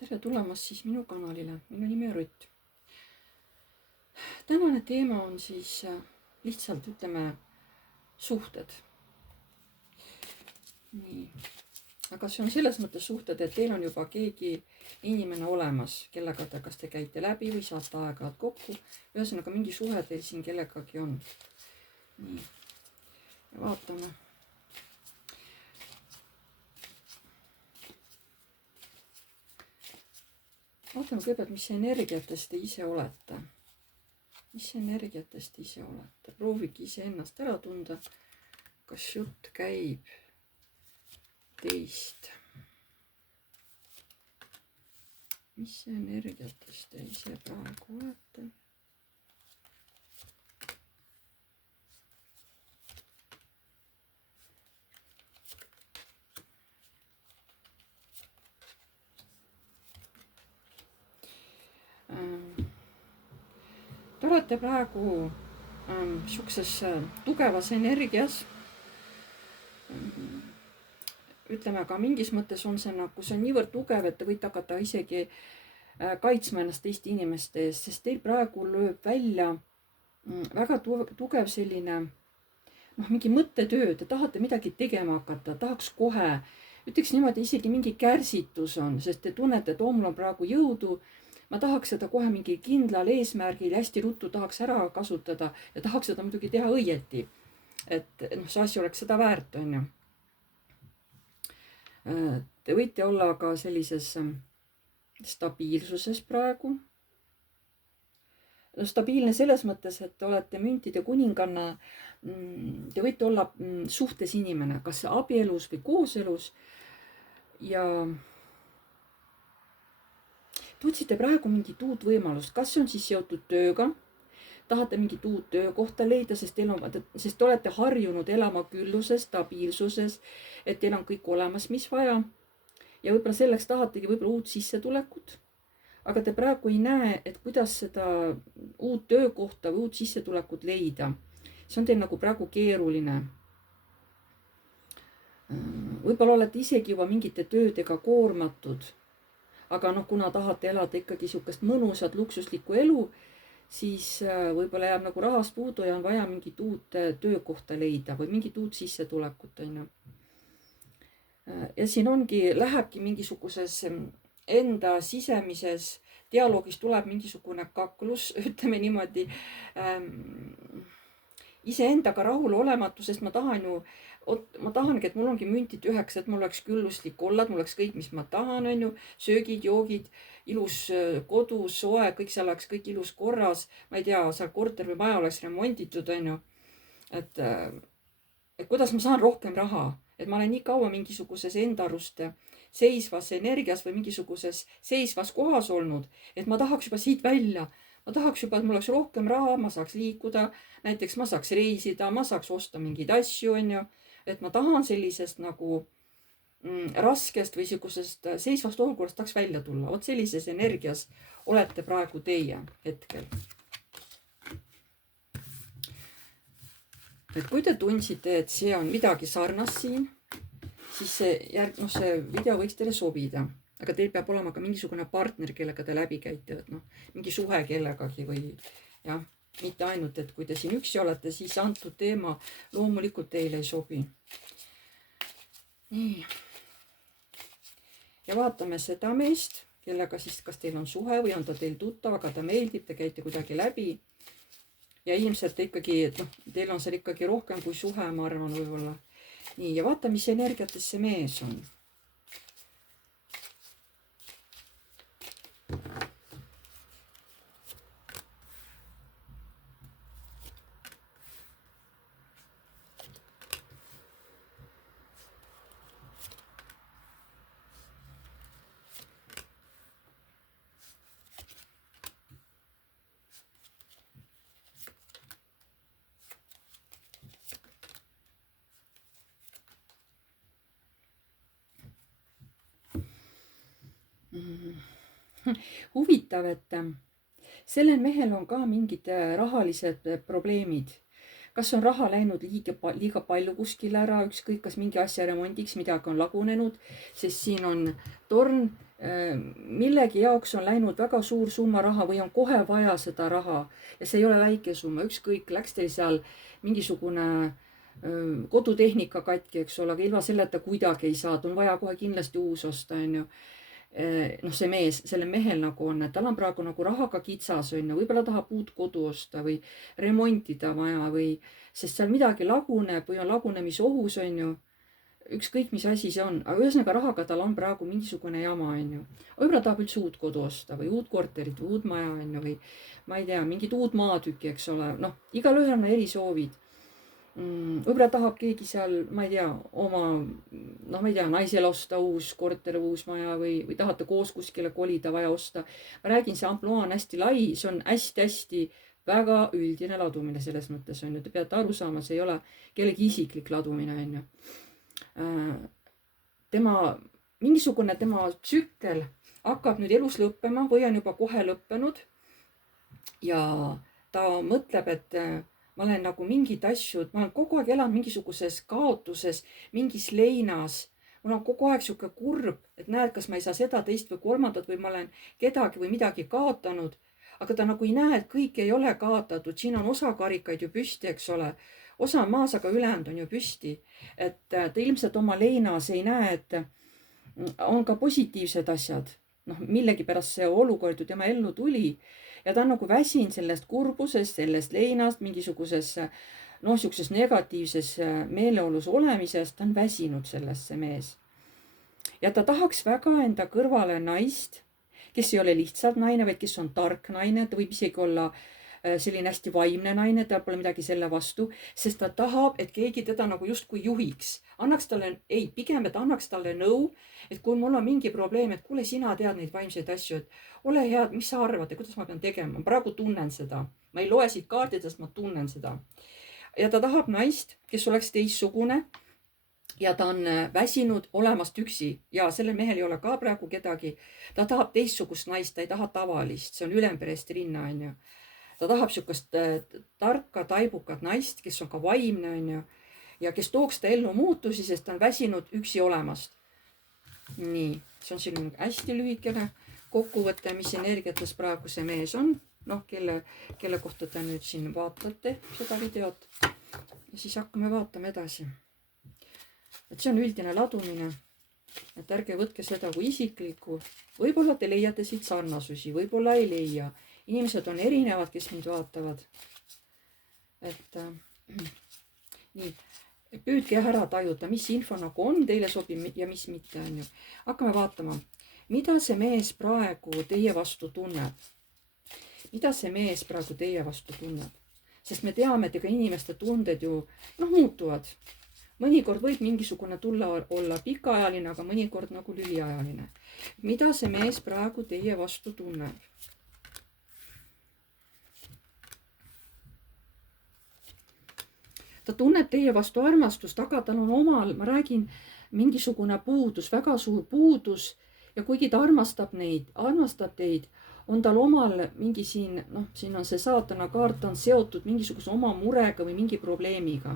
tere tulemast siis minu kanalile, minu nimi on Rutt. Tänane teema on siis lihtsalt ütleme suhted. Nii, aga see on selles mõttes suhted, et teil on juba keegi inimene olemas, kellega te kas te käite läbi või saate aeg-ajalt kokku. Ühesõnaga mingi suhe teil siin kellegagi on. Nii, ja vaatame. Vaatame kõigepealt, mis energiatest te ise olete. Mis energiatest te ise olete? Proovige ise ennast ära tunda, kas jutt käib teist. Mis energiatest te ise praegu olete? Te olete praegu siukses tugevas energias. Ütleme, aga mingis mõttes on see nagu, see on niivõrd tugev, et te võite hakata isegi kaitsma ennast teiste inimeste eest, sest teil praegu lööb välja väga tugev selline mingi mõttetöö, te tahate midagi tegema hakata, tahaks kohe, ütleks niimoodi, isegi mingi kärsitus on, sest te tunnete, et mul on praegu jõudu, ma tahaks seda kohe mingi kindlal eesmärgil hästi ruttu tahaks ära kasutada ja tahaks seda muidugi teha õieti. Et see asi oleks seda väärt, on ju. Te võite olla ka sellises stabiilsuses praegu. Stabiilne selles mõttes, et te olete müntide kuninganna. Te võite olla suhtes inimene, kas abielus või kooselus ja te otsite praegu mingit uut võimalust, kas see on siis seotud tööga, tahate mingit uut töökohta leida, sest te olete harjunud elama külluses, stabiilsuses, et teil on kõik olemas, mis vaja. Ja võib-olla selleks tahategi võib-olla uut sissetulekut, aga te praegu ei näe, et kuidas seda uut töökohta või uut sissetulekut leida. See on teil nagu praegu keeruline. Võib-olla olete isegi juba mingite töödega koormatud. Aga kuna tahate elada ikkagi siukest mõnusat luksuslikku elu, siis võib-olla jääb nagu rahast puudu ja on vaja mingit uut töökohta leida või mingit uut sissetulekut. Ja siin lähebki mingisuguses enda sisemises dialoogis tuleb mingisugune kaklus, ütleme niimoodi, iseendaga rahul olematu, sest ma tahangi, et mul ongi müntid 9, et mul oleks külluslik olla, et mul oleks kõik, mis ma tahan, on ju, söögid, joogid, ilus kodu, soe, kõik seal oleks kõik ilus korras, ma ei tea, seal korter või maja oleks remonditud, on ju, et kuidas ma saan rohkem raha, et ma olen nii kaua mingisuguses enda arust seisvas energias või mingisuguses seisvas kohas olnud, et ma tahaks juba siit välja. Ma tahaks juba, et mul oleks rohkem raha, ma saaks liikuda, näiteks ma saaks reisida, ma saaks osta mingeid asju, on ju, et ma tahan sellisest nagu raskest või sellisest seisvast olukorrast tahaks välja tulla. Vot sellises energias olete praegu teie hetkel. Et kui te tundsite, et see on midagi sarnast siin, siis see video võiks teile sobida. Aga teil peab olema ka mingisugune partner, kellega te läbi käite, mingi suhe kellegagi või jah, mitte ainult, et kui te siin üksi olete, siis antud teema loomulikult teile ei sobi. Nii. Ja vaatame seda meest, kellega siis, kas teil on suhe või on ta teil tuttav, aga ta meeldib, te käite kuidagi läbi. Ja ilmselt ikkagi, teil on seal ikkagi rohkem kui suhe, ma arvan võib-olla. Nii, ja vaata, mis energiates see mees on. Huvitav, et sellel mehel on ka mingid rahalised probleemid. Kas on raha läinud liiga palju kuskil ära, ükskõik kas mingi asja remondiks midagi on lagunenud, sest siin on torn, millegi jaoks on läinud väga suur summa raha või on kohe vaja seda raha ja see ei ole väike summa, ükskõik, läks teil seal mingisugune kodutehnika katki, eks ole, aga ilma selleta kuidagi ei saa, on vaja kohe kindlasti uus osta, on ju. Noh, see mees, sellel mehel nagu on, et tal on praegu nagu rahaga kitsas, on ju, võib-olla tahab uut kodu osta või remontida vaja või, sest seal midagi laguneb või on lagunemisohus, on ju. Ükskõik, mis asi see on, aga ühesõnaga rahaga tal on praegu mingisugune jama, on ju. Võib-olla tahab üldse uut kodu osta või uut korterit või uut maja, on ju, või ma ei tea, mingit uut maatükki, eks ole, noh, igalühel on eri soovid. Võib-olla tahab keegi seal, ma ei tea, oma, noh, ma ei tea, naisele osta uus korter, uus maja või tahate koos kuskile kolida, vaja osta. Ma räägin, see ampluaa on hästi lai, see on hästi-hästi väga üldine ladumine selles mõttes, on ju. Te peate aru saama, see ei ole kellegi isiklik ladumine, on ju. Mingisugune tema tsükkel hakkab nüüd elus lõppema või on juba kohe lõppenud ja ta mõtleb, et ma olen nagu mingid asju, ma olen kogu aeg elanud mingisuguses kaotuses, mingis leinas. Mul on kogu aeg sihuke kurb, et näed, kas ma ei saa seda, teist või kolmandat või ma olen kedagi või midagi kaotanud. Aga ta nagu ei näe, et kõik ei ole kaotatud. Siin on osa karikaid ju püsti, eks ole. Osa on maas, aga ülejäänud on ju püsti. Et ta ilmselt oma leinas ei näe, et on ka positiivsed asjad. Noh, millegipärast see olukord ju tema ellu tuli. Ja ta on nagu väsinud sellest kurbusest, sellest leinast, mingisuguses, noh, siukses negatiivses meeleolus olemisest. Ta on väsinud sellest, see mees. Ja ta tahaks väga enda kõrvale naist, kes ei ole lihtsalt naine, vaid kes on tark naine. Ta võib isegi olla selline hästi vaimne naine, tal pole midagi selle vastu, sest ta tahab, et keegi teda nagu justkui juhiks. Annaks talle, pigem, et annaks talle nõu, et kui mul on mingi probleem, et kuule, sina tead neid vaimseid asju, et ole hea, mis sa arvad ja kuidas ma pean tegema. Ma praegu tunnen seda. Ma ei loe siit kaardidest, ma tunnen seda. Ja ta tahab naist, kes oleks teistsugune ja ta on väsinud olemast üksi ja sellel mehel ei ole ka praegu kedagi. Ta tahab teistsugust naist, ta ei taha tavalist, see on ülemperest rinna, on ju. Ta tahab siukest tarka, taibukat naist, kes on ka vaimne, on ju, ja kes tooks ta ellu muutusi, sest ta on väsinud üksi olemast. Nii, see on selline hästi lühikene kokkuvõte, mis energiates praegu see mees on. Noh, kelle kohta te nüüd siin vaatate seda videot. Ja siis hakkame vaatama edasi. Et see on üldine ladumine. Et ärge võtke seda kui isiklikku. Võib-olla te leiate siit sarnasusi, võib-olla ei leia. Inimesed on erinevad, kes mind vaatavad. Et nii, püüdke ära tajuda, mis info nagu on teile sobib ja mis mitte, on ju. Hakkame vaatama, mida see mees praegu teie vastu tunneb. Mida see mees praegu teie vastu tunneb? Sest me teame, et ega inimeste tunded ju muutuvad. Mõnikord võib mingisugune tulla olla pikaajaline, aga mõnikord nagu lühiajaline. Mida see mees praegu teie vastu tunneb? Ta tunneb teie vastu armastust, aga tal on omal, ma räägin, mingisugune puudus, väga suur puudus. Ja kuigi ta armastab teid, on tal omal mingi siin, noh, siin on see saatana kaart, on seotud mingisuguse oma murega või mingi probleemiga.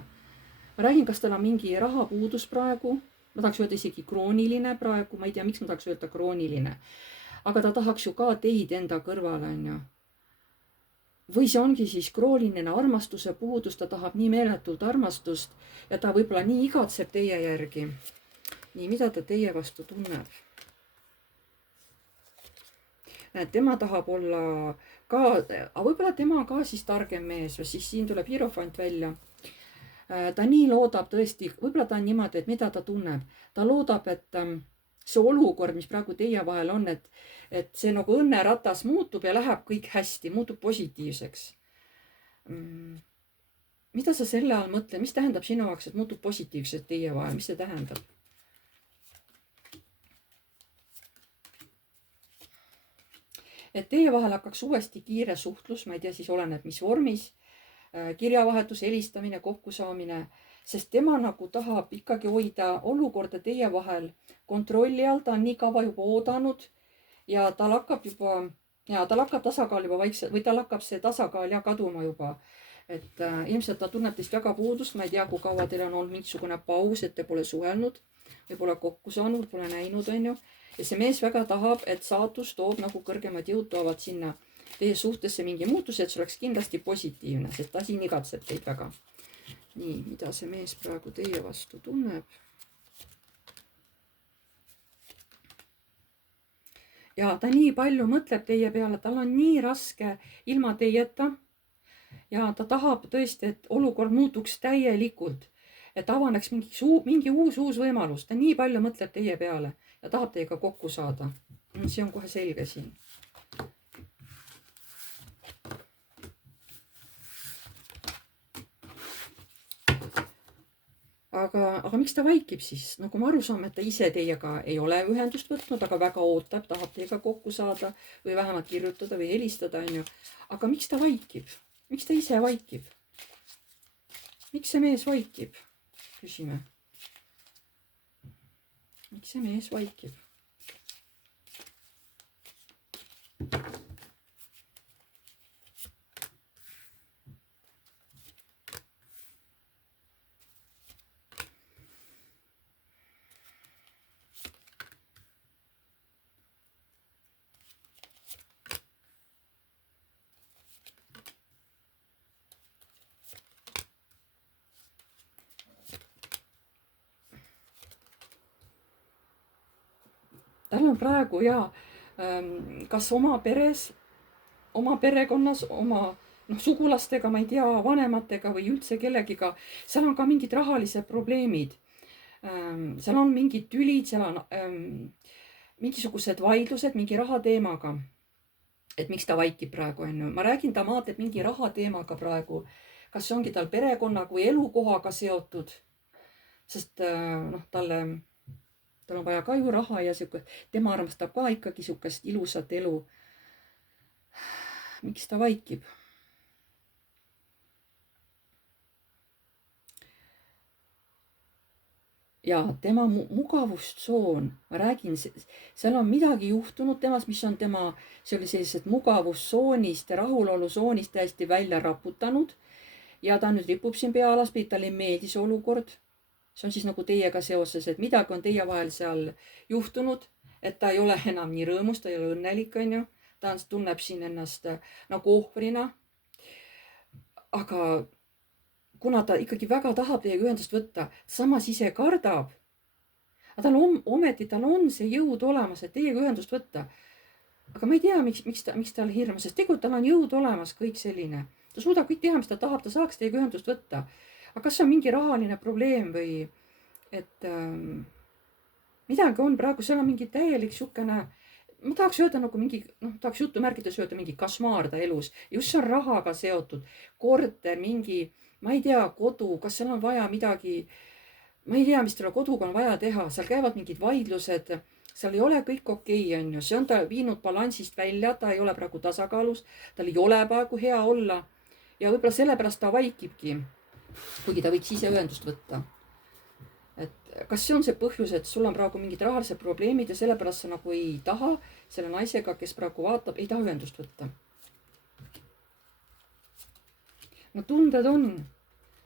Ma räägin, kas tal on mingi rahapuudus praegu, ma tahaks öelda isegi krooniline praegu, ma ei tea, miks ma tahaks öelda krooniline. Aga ta tahaks ju ka teid enda kõrvale, on ju. Või see ongi siis krooniline armastuse puudus, ta tahab nii meeletult armastust ja ta võib-olla nii igatseb teie järgi. Nii, mida ta teie vastu tunneb? Tema tahab olla ka, aga võib-olla tema ka siis targem mees, siis siin tuleb hierofant välja. Ta nii loodab tõesti, võib-olla ta on niimoodi, et mida ta tunneb. Ta loodab, et see olukord, mis praegu teie vahel on, et see nagu õnneratas muutub ja läheb kõik hästi, muutub positiivseks. Mida sa selle all mõtled? Mis tähendab sinu jaoks, et muutub positiivseks teie vahel? Mis see tähendab? Et teie vahel hakkaks uuesti kiire suhtlus, ma ei tea, siis oleneb mis vormis, kirjavahetus, helistamine, kokkusaamine, sest tema nagu tahab ikkagi hoida olukorda teie vahel kontrolli all, ta on nii kaua juba oodanud ja tal hakkab tasakaal juba vaikselt või tal hakkab see tasakaal kaduma juba. et ilmselt ta tunneb teist väga puudust, ma ei tea, kui kaua teil on olnud mingisugune paus, et te pole suhelnud või pole kokku saanud, pole näinud, onju. ja see mees väga tahab, et saatus toob nagu kõrgemad jõud toovad sinna teie suhtesse mingi muutuse, et see oleks kindlasti positiivne, sest ta siin igatseb teid väga. nii, mida see mees praegu teie vastu tunneb? ja ta nii palju mõtleb teie peale, tal on nii raske ilma teieta. ja ta tahab tõesti, et olukord muutuks täielikult, et avaneks mingi uus võimalus. ta nii palju mõtleb teie peale ja tahab teiega kokku saada. see on kohe selge siin. aga miks ta vaikib siis? Nagu me aru saame, et ta ise teiega ei ole ühendust võtnud, aga väga ootab, tahab teiega kokku saada või vähemalt kirjutada või helistada, onju. aga miks ta vaikib? Miks ta ise vaikib? Miks see mees vaikib? Küsime. Miks see mees vaikib? tal on praegu kas oma peres, oma perekonnas, oma sugulastega, ma ei tea, vanematega või üldse kellegiga, seal on ka mingid rahalised probleemid. seal on mingid tülid, seal on mingisugused vaidlused mingi rahateemaga. et miks ta vaikib praegu, onju. ma räägin, ta maadleb mingi rahateemaga praegu. kas see ongi tal perekonnaga või elukohaga seotud? sest tal on vaja ka ju raha ja siuke, tema armastab ka ikkagi siukest ilusat elu. miks ta vaikib? ja tema mugavustsoon, ma räägin, seal on midagi juhtunud temas, mis on tema, see oli sellised mugavustsoonist ja rahulolutsoonist täiesti välja raputanud. ja ta nüüd ripub siin pealaspidi, talle ei meeldi see olukord. see on siis nagu teiega seoses, et midagi on teie vahel seal juhtunud, et ta ei ole enam nii rõõmus, ta ei ole õnnelik, onju. ta tunneb siin ennast nagu ohvrina. aga kuna ta ikkagi väga tahab teiega ühendust võtta, samas ise kardab. aga ometi tal on see jõud olemas, et teiega ühendust võtta. aga ma ei tea, miks tal hirm, sest tegelikult tal on jõud olemas, kõik selline. ta suudab kõik teha, mis ta tahab, ta saaks teiega ühendust võtta. aga kas see on mingi rahaline probleem või et midagi on praegu, seal on mingi täielik siukene, ma tahaks öelda nagu mingi, tahaks jutumärkides öelda mingi košmaar ta elus. just see on rahaga seotud. korter, mingi, ma ei tea, kodu, kas seal on vaja midagi, ma ei tea, mis talle koduga on vaja teha, seal käivad mingid vaidlused, seal ei ole kõik okei, onju. see on ta viinud balansist välja, ta ei ole praegu tasakaalus, tal ei ole praegu hea olla. ja võib-olla sellepärast ta vaikibki, kuigi ta võiks ise ühendust võtta. et kas see on see põhjus, et sul on praegu mingid rahalised probleemid ja sellepärast sa nagu ei taha selle naisega, kes praegu vaatab, ei taha ühendust võtta? no tunded on,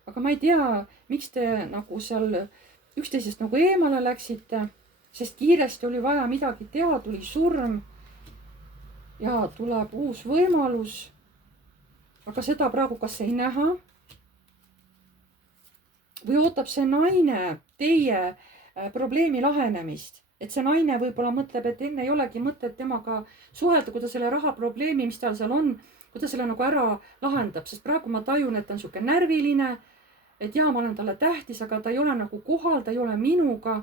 aga ma ei tea, miks te nagu seal üksteisest nagu eemale läksite, sest kiiresti oli vaja midagi teha, tuli surm ja tuleb uus võimalus. aga seda praegu kas ei näha või ootab see naine teie probleemi lahenemist. et see naine võib-olla mõtleb, et enne ei olegi mõtet temaga suhelda, kui ta selle rahaprobleemi, mis tal seal on, kui ta selle nagu ära lahendab, sest praegu ma tajun, et ta on sihuke närviline, et jaa, ma olen talle tähtis, aga ta ei ole nagu kohal, ta ei ole minuga.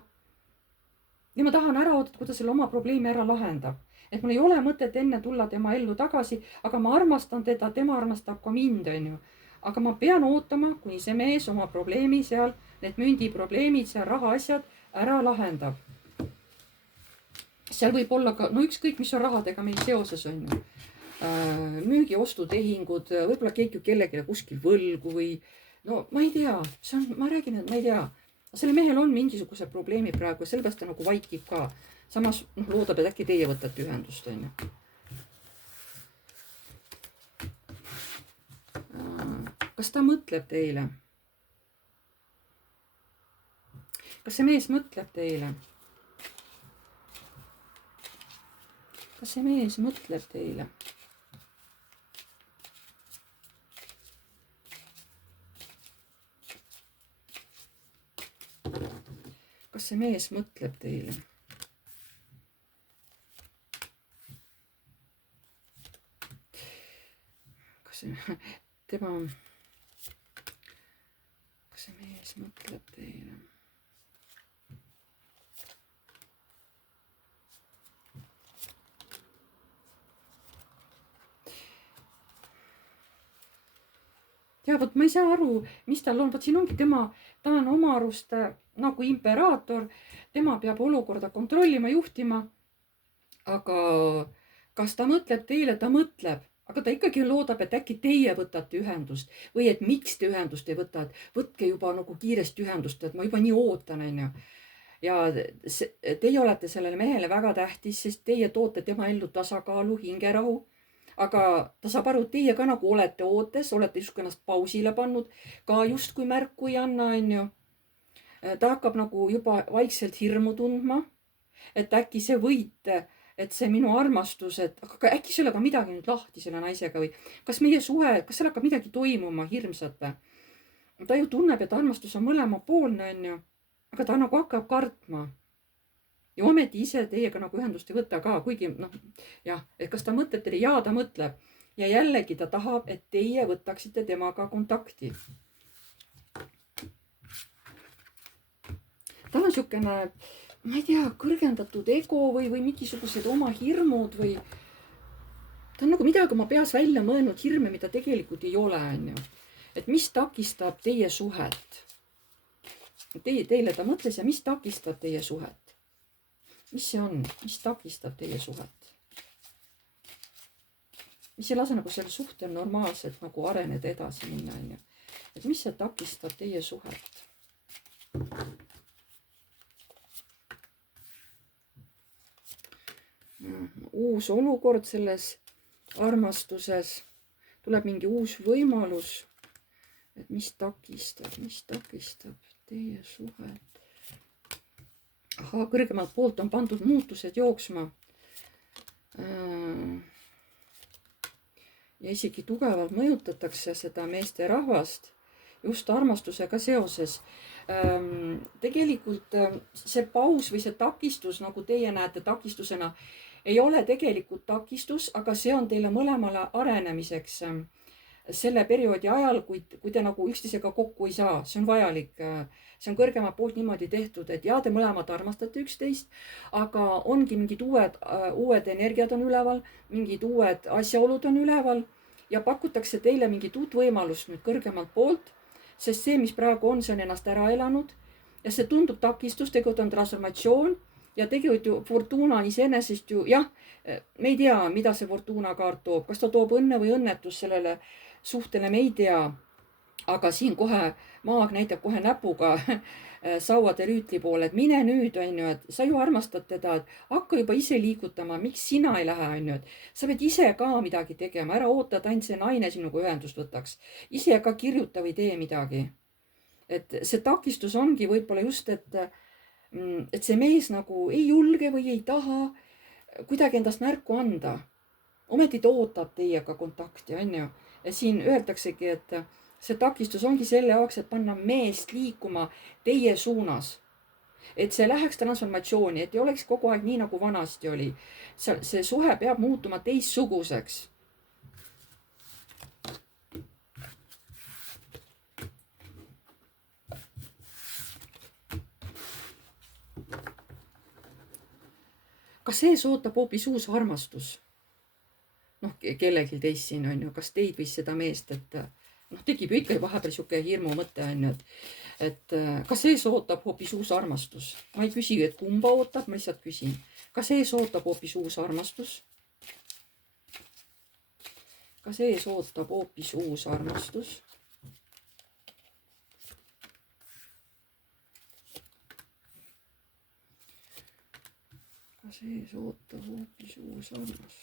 ja ma tahan ära oodata, kui ta selle oma probleemi ära lahendab. et mul ei ole mõtet enne tulla tema ellu tagasi, aga ma armastan teda, tema armastab ka mind, onju. aga ma pean ootama, kuni see mees oma probleemi seal, need mündiprobleemid, seal rahaasjad ära lahendab. seal võib olla ka, no ükskõik, mis on rahadega meil seoses, onju. müügi-ostutehingud, võib-olla keegi kellelegi kuskil võlgu või no ma ei tea, see on, ma räägin, et ma ei tea. selle mehel on mingisugused probleemid praegu, sellepärast ta nagu vaikib ka. samas loodab, et äkki teie võtate ühendust, onju. kas ta mõtleb teile? Kas see mees mõtleb teile? Kas see mees mõtleb teile? Kas see mees mõtleb teile? Kas see mees mõtleb teile? Ja vot ma ei saa aru, mis tal on, vot siin ongi ta on oma arust nagu imperaator, tema peab olukorda kontrollima, juhtima, aga kas ta mõtleb teile, ta mõtleb, aga ta ikkagi loodab, et äkki teie võtate ühendust või et miks te ühendust ei võta, et võtke juba nagu kiiresti ühendust, et ma juba nii ootan, onju. Ja teie olete sellele mehele väga tähtis, sest teie toote tema ellu tasakaalu, hingerahu. Aga ta saab aru, et teie ka nagu olete ootes, olete justkui ennast pausile pannud, ka justkui märku ei anna, onju. Ta hakkab nagu juba vaikselt hirmu tundma, et äkki see võit, et see minu armastus, et aga äkki sellega midagi nüüd lahti selle naisega või kas meie suhe, kas seal hakkab midagi toimuma hirmsat või? Ta ju tunneb, et armastus on mõlemapoolne, onju, aga ta nagu hakkab kartma. Ja ometi ise teiega nagu ühendust ei võta ka, kuigi jah, et kas ta mõtleb teile? Jaa, ta mõtleb. Ja jällegi ta tahab, et teie võtaksite temaga kontakti. Tal on siukene, ma ei tea, kõrgendatud ego või mingisugused oma hirmud või ta on nagu midagi oma peas välja mõelnud hirme, mida tegelikult ei ole, onju. Et mis takistab teie suhet? Teile ta mõtles ja mis takistab teie suhet? Mis see on? Mis takistab teie suhet? Mis ei lase nagu selle suhtel normaalselt nagu areneda edasi minna, onju. Et mis see takistab teie suhet? Uus olukord selles armastuses. Tuleb mingi uus võimalus. Et mis takistab teie suhet? Aha, kõrgemalt poolt on pandud muutused jooksma. Ja isegi tugevalt mõjutatakse seda meesterahvast just armastusega seoses. Tegelikult see paus või see takistus, nagu teie näete takistusena, ei ole tegelikult takistus, aga see on teile mõlemale arenemiseks selle perioodi ajal, kui te nagu üksteisega kokku ei saa. See on vajalik. See on kõrgema poolt niimoodi tehtud, et ja te mõlemad armastate üksteist, aga ongi mingid uued energiad on üleval, mingid uued asjaolud on üleval ja pakutakse teile mingit uut võimalust nüüd kõrgemalt poolt, sest see, mis praegu on, see on ennast ära elanud ja see tundub takistus, tegelikult on transformatsioon ja tegelikult ju Fortuna iseenesest ju, jah, me ei tea, mida see Fortuna kaart toob, kas ta toob õnne või õnnetus sellele suhtele, me ei tea. Aga siin kohe maag näitab kohe näpuga sauade rüütli poole, et mine nüüd, onju, et sa ju armastad teda, et hakka juba ise liigutama, miks sina ei lähe, onju, et sa pead ise ka midagi tegema, ära oota, et ainult see naine sinuga ühendust võtaks. Ise ka kirjuta või tee midagi. Et see takistus ongi võib-olla just, et see mees nagu ei julge või ei taha kuidagi endast märku anda. Ometi ta ootab teiega kontakti, onju. Ja siin öeldaksegi, et see takistus ongi selle jaoks, et panna meest liikuma teie suunas. Et see läheks transformatsiooni, et ei oleks kogu aeg nii, nagu vanasti oli. See suhe peab muutuma teistsuguseks. Kas sees ootab hoopis uus armastus? Kellelgi teist siin on ju, kas teid või seda meest, et tekib ju ikka vahepeal siuke hirmu mõte on ju, et kas sees ootab hoopis uus armastus? Ma ei küsi, et kumba ootab, ma lihtsalt küsin. Kas sees ootab hoopis uus armastus? Kas sees ootab hoopis uus armastus? Kas sees ootab hoopis uus armastus?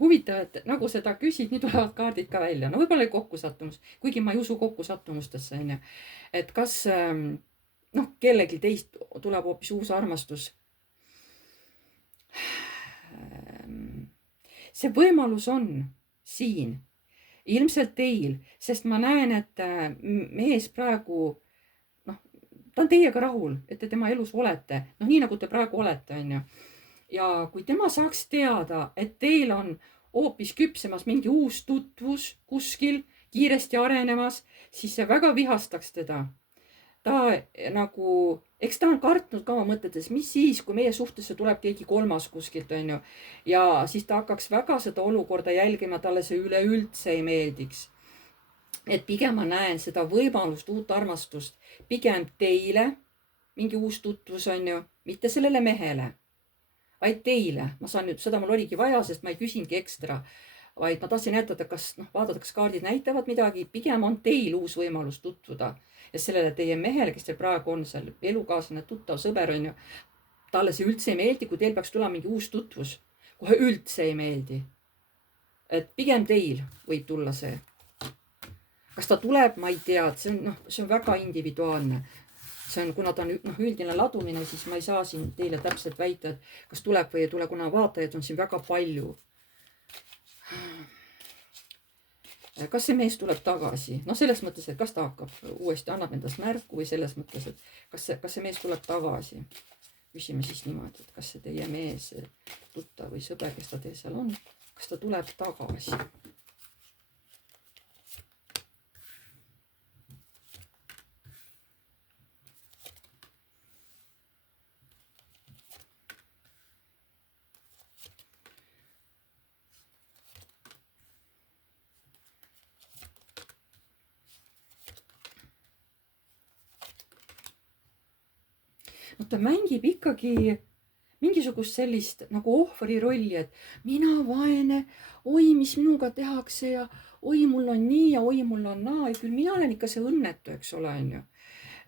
huvitav, et nagu seda küsid, nii tulevad kaardid ka välja. No võib-olla oli kokkusattumus, kuigi ma ei usu kokkusattumustesse, onju. Et kas noh, kellelgi teist tuleb hoopis uus armastus. See võimalus on siin. Ilmselt teil, sest ma näen, et mees praegu, noh, ta on teiega rahul, et te tema elus olete. Noh, nii nagu te praegu olete, onju. Ja kui tema saaks teada, et teil on hoopis küpsemas mingi uus tutvus kuskil kiiresti arenemas, siis see väga vihastaks teda. Ta nagu, eks ta on kartnud ka oma mõtetes, mis siis, kui meie suhtesse tuleb keegi kolmas kuskilt, onju. Ja siis ta hakkaks väga seda olukorda jälgima, talle see üleüldse ei meeldiks. Et pigem ma näen seda võimalust, uut armastust, pigem teile mingi uus tutvus, onju, mitte sellele mehele. Vaid teile, ma saan nüüd, seda mul oligi vaja, sest ma ei küsingi ekstra, vaid ma tahtsin näitada, kas vaadata, kas kaardid näitavad midagi, pigem on teil uus võimalus tutvuda. Ja sellele teie mehele, kes teil praegu on seal elukaaslane, tuttav, sõber, onju, talle see üldse ei meeldi, kui teil peaks tulema mingi uus tutvus. Kohe üldse ei meeldi. Et pigem teil võib tulla see. Kas ta tuleb, ma ei tea, et see on väga individuaalne. See on, kuna ta on üldine ladumine, siis ma ei saa siin teile täpselt väita, et kas tuleb või ei tule, kuna vaatajaid on siin väga palju. Kas see mees tuleb tagasi? No selles mõttes, et kas ta hakkab uuesti, annab endast märku või selles mõttes, et kas see mees tuleb tagasi? Küsime siis niimoodi, et kas see teie mees, tuttav või sõber, kes ta teil seal on, kas ta tuleb tagasi? No ta mängib ikkagi mingisugust sellist nagu ohvri rolli, et mina vaene, oi, mis minuga tehakse ja oi, mul on nii ja oi, mul on naa ja küll mina olen ikka see õnnetu, eks ole, onju.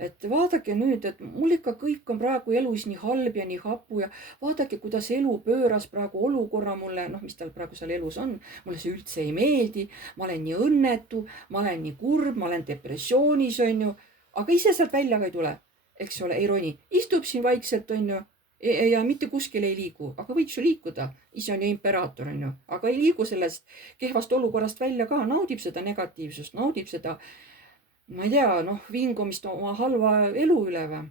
Et vaadake nüüd, et mul ikka kõik on praegu elus nii halb ja nii hapu ja vaadake, kuidas elu pööras praegu olukorra mulle, noh, mis tal praegu seal elus on, mulle see üldse ei meeldi, ma olen nii õnnetu, ma olen nii kurb, ma olen depressioonis, onju, aga ise sealt välja ka ei tule. Eks ole, ei roni, istub siin vaikselt, onju, ja mitte kuskil ei liigu, aga võiks ju liikuda, ise on ju imperaator, onju, aga ei liigu sellest kehvast olukorrast välja ka, naudib seda negatiivsust, naudib seda, ma ei tea, noh, vingumist oma halva elu üle või.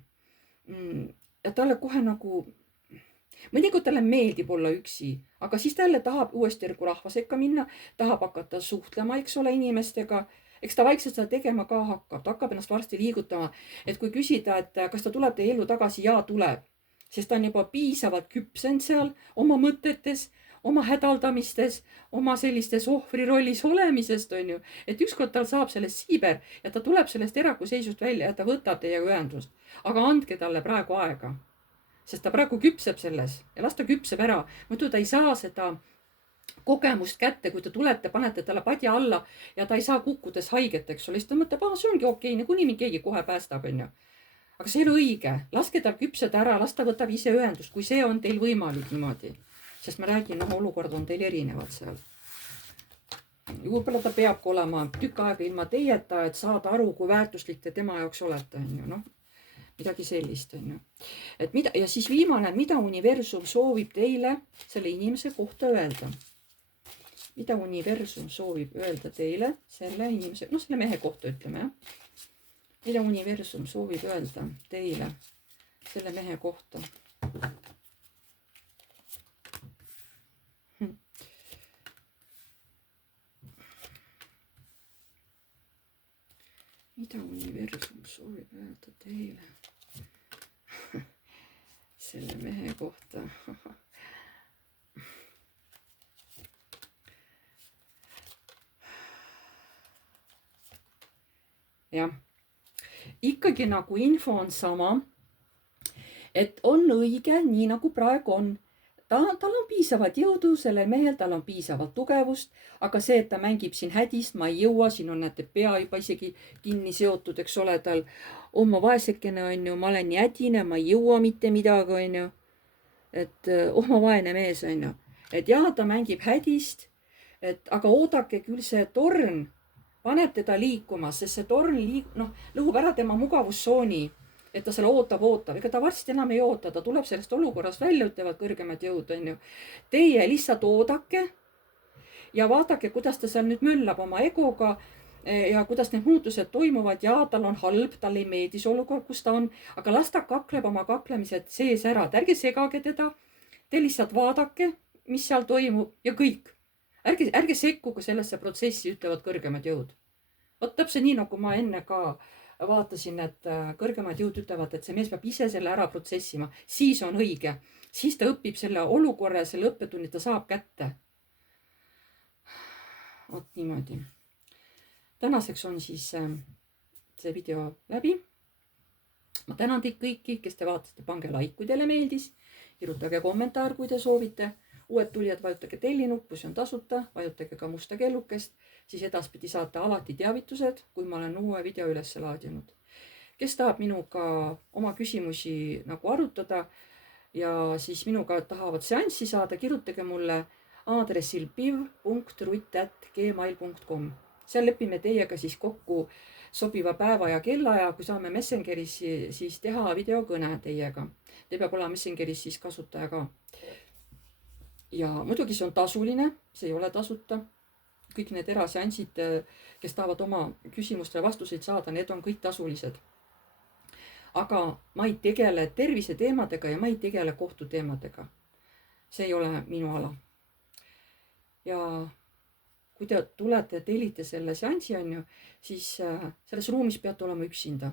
Ja talle kohe nagu, mõnikord talle meeldib olla üksi, aga siis ta jälle tahab uuesti rahva sekka minna, tahab hakata suhtlema, eks ole, inimestega. Eks ta vaikselt seda tegema ka hakkab, ta hakkab ennast varsti liigutama, et kui küsida, et kas ta tuleb teie ellu tagasi, ja tuleb, sest ta on juba piisavalt küpsenud seal oma mõtetes, oma hädaldamistes, oma sellistes ohvri rollis olemisest, on ju, et ükskord tal saab sellest siiber ja ta tuleb sellest eraku seisust välja ja ta võtab teiega ühendust, aga andke talle praegu aega, sest ta praegu küpseb selles ja las ta küpseb ära, muidu ta ei saa seda kogemust kätte, kui te tulete, panete talle padja alla ja ta ei saa kukkudes haiget, eks ole, siis ta mõtleb, see ongi okei, niikuinii mind keegi kohe päästab, onju. Aga see ei ole õige, laske tal küpseda ära, las ta võtab ise ühendust, kui see on teil võimalik niimoodi. Sest ma räägin, olukord on teil erinevad seal. Võib-olla ta peabki olema tükk aega ilma teieta, et saada aru, kui väärtuslik te tema jaoks olete, onju, noh. Midagi sellist, onju. Et mida, ja siis viimane, mida universum soovib teile selle inimese kohta öelda? Mida universum soovib öelda teile selle inimese, noh, selle mehe kohta ütleme, jah. Mida universum soovib öelda teile selle mehe kohta? Mida universum soovib öelda teile selle mehe kohta? Jah, ikkagi nagu info on sama, et on õige, nii nagu praegu on. Tal on piisavalt jõudu, sellel mehel, tal on piisavalt tugevust, aga see, et ta mängib siin hädist, ma ei jõua, siin on näete pea juba isegi kinni seotud, eks ole, tal oma vaesekene on ju, ma olen nii hädine, ma ei jõua mitte midagi, on ju. Et oma vaene mees, on ju. et jaa, ta mängib hädist, et aga oodake küll see torn paneb teda liikuma, sest see torn lõhub ära tema mugavustsooni, et ta selle ootab. Ega ta varsti enam ei oota, ta tuleb sellest olukorrast välja, ütlevad kõrgemad jõud, on ju. Teie lihtsalt oodake ja vaadake, kuidas ta seal nüüd möllab oma egoga ja kuidas need muutused toimuvad. Ja tal on halb, tal ei meeldi see olukord, kus ta on, aga las ta kakleb oma kaklemised sees ära, et ärge segage teda. Te lihtsalt vaadake, mis seal toimub ja kõik. Ärge sekkuge sellesse protsessi, ütlevad kõrgemad jõud. Vot täpselt nii, nagu ma enne ka vaatasin, et kõrgemad jõud ütlevad, et see mees peab ise selle ära protsessima. Siis on õige. Siis ta õpib selle olukorra ja selle õppetunni ta saab kätte. Vot niimoodi. Tänaseks on siis see video läbi. Ma tänan teid kõiki, kes te vaatasite, pange like, kui teile meeldis. Kirjutage kommentaar, kui te soovite. Uued tulijad, vajutage tellinuppu, see on tasuta, vajutage ka musta kellukest, siis edaspidi saate alati teavitused, kui ma olen uue video üles laadinud. Kes tahab minuga oma küsimusi nagu arutada ja siis minuga tahavad seanssi saada, kirjutage mulle aadressil piv.rutt@gmail.com. Seal lepime teiega siis kokku sobiva päeva ja kellaja, kui saame Messengeris siis teha videokõne teiega. Te peab olema Messengeris siis kasutaja ka. Ja muidugi see on tasuline, see ei ole tasuta. Kõik need eraseansid, kes tahavad oma küsimustele vastuseid saada, need on kõik tasulised. Aga ma ei tegele tervise teemadega ja ma ei tegele kohtuteemadega. See ei ole minu ala. Ja kui te tulete, tellite selle seansi, on ju, siis selles ruumis peate olema üksinda.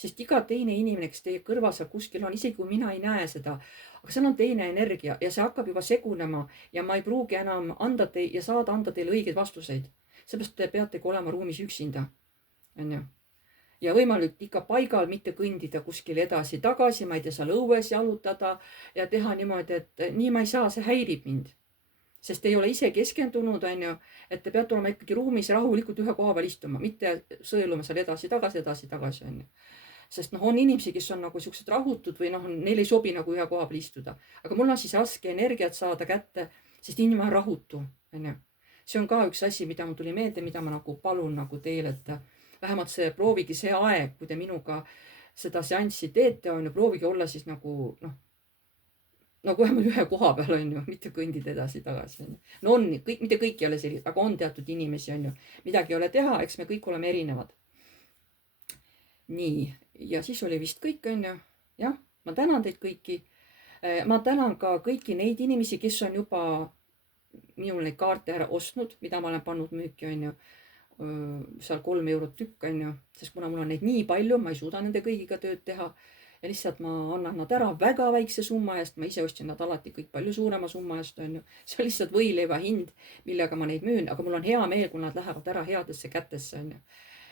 Sest iga teine inimene, kes teie kõrval seal kuskil on, isegi kui mina ei näe seda, aga seal on teine energia ja see hakkab juba segunema ja ma ei pruugi enam anda teile õigeid vastuseid. Seepärast te peategi olema ruumis üksinda. On ju? Ja võimalik ikka paigal, mitte kõndida kuskil edasi tagasi, ma ei tea, seal õues jalutada ja teha niimoodi, et nii ma ei saa, see häirib mind. Sest te ei ole ise keskendunud, on ju, et te peate olema ikkagi ruumis rahulikult ühe koha peal istuma, mitte sõeluma seal edasi-tagasi, on ju. Sest on inimesi, kes on nagu siuksed rahutud või neil ei sobi nagu ühe koha peal istuda. Aga mul on siis raske energiat saada kätte, sest inimene on rahutu, on ju. See on ka üks asi, mida mul tuli meelde, mida ma nagu palun nagu teile, et vähemalt proovigi see aeg, kui te minuga seda seanssi teete, on ju, proovige olla siis nagu vähemalt ühe koha peal, on ju, mitte kõndida edasi-tagasi, on ju. No on, mitte kõik ei ole sellised, aga on teatud inimesi, on ju. Midagi ei ole teha, eks me kõik oleme erinevad. Nii, ja siis oli vist kõik, on ju. Jah, ma tänan teid kõiki. Ma tänan ka kõiki neid inimesi, kes on juba minul neid kaarte ära ostnud, mida ma olen pannud müüki, on ju. Seal 3 eurot tükk, on ju. Sest kuna mul on neid nii palju, ma ei suuda nende kõigiga tööd teha. Ja lihtsalt ma annan nad ära väga väikse summa eest, ma ise ostsin nad alati kõik palju suurema summa eest, on ju. See on lihtsalt võileiva hind, millega ma neid müün, aga mul on hea meel, kui nad lähevad ära headesse kätesse, on ju.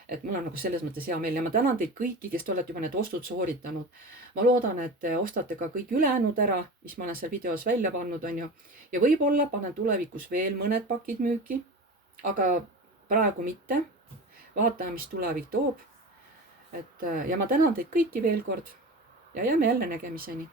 Et mul on nagu selles mõttes hea meel ja ma tänan teid kõiki, kes te olete juba need ostud sooritanud. Ma loodan, et te ostate ka kõik ülejäänud ära, mis ma olen seal videos välja pannud, on ju. Ja võib-olla panen tulevikus veel mõned pakid müüki, aga praegu mitte. Vaatame, mis tulevik toob. Ja ma tänan teid kõiki veel kord. Ja jääme jälle nägemiseni.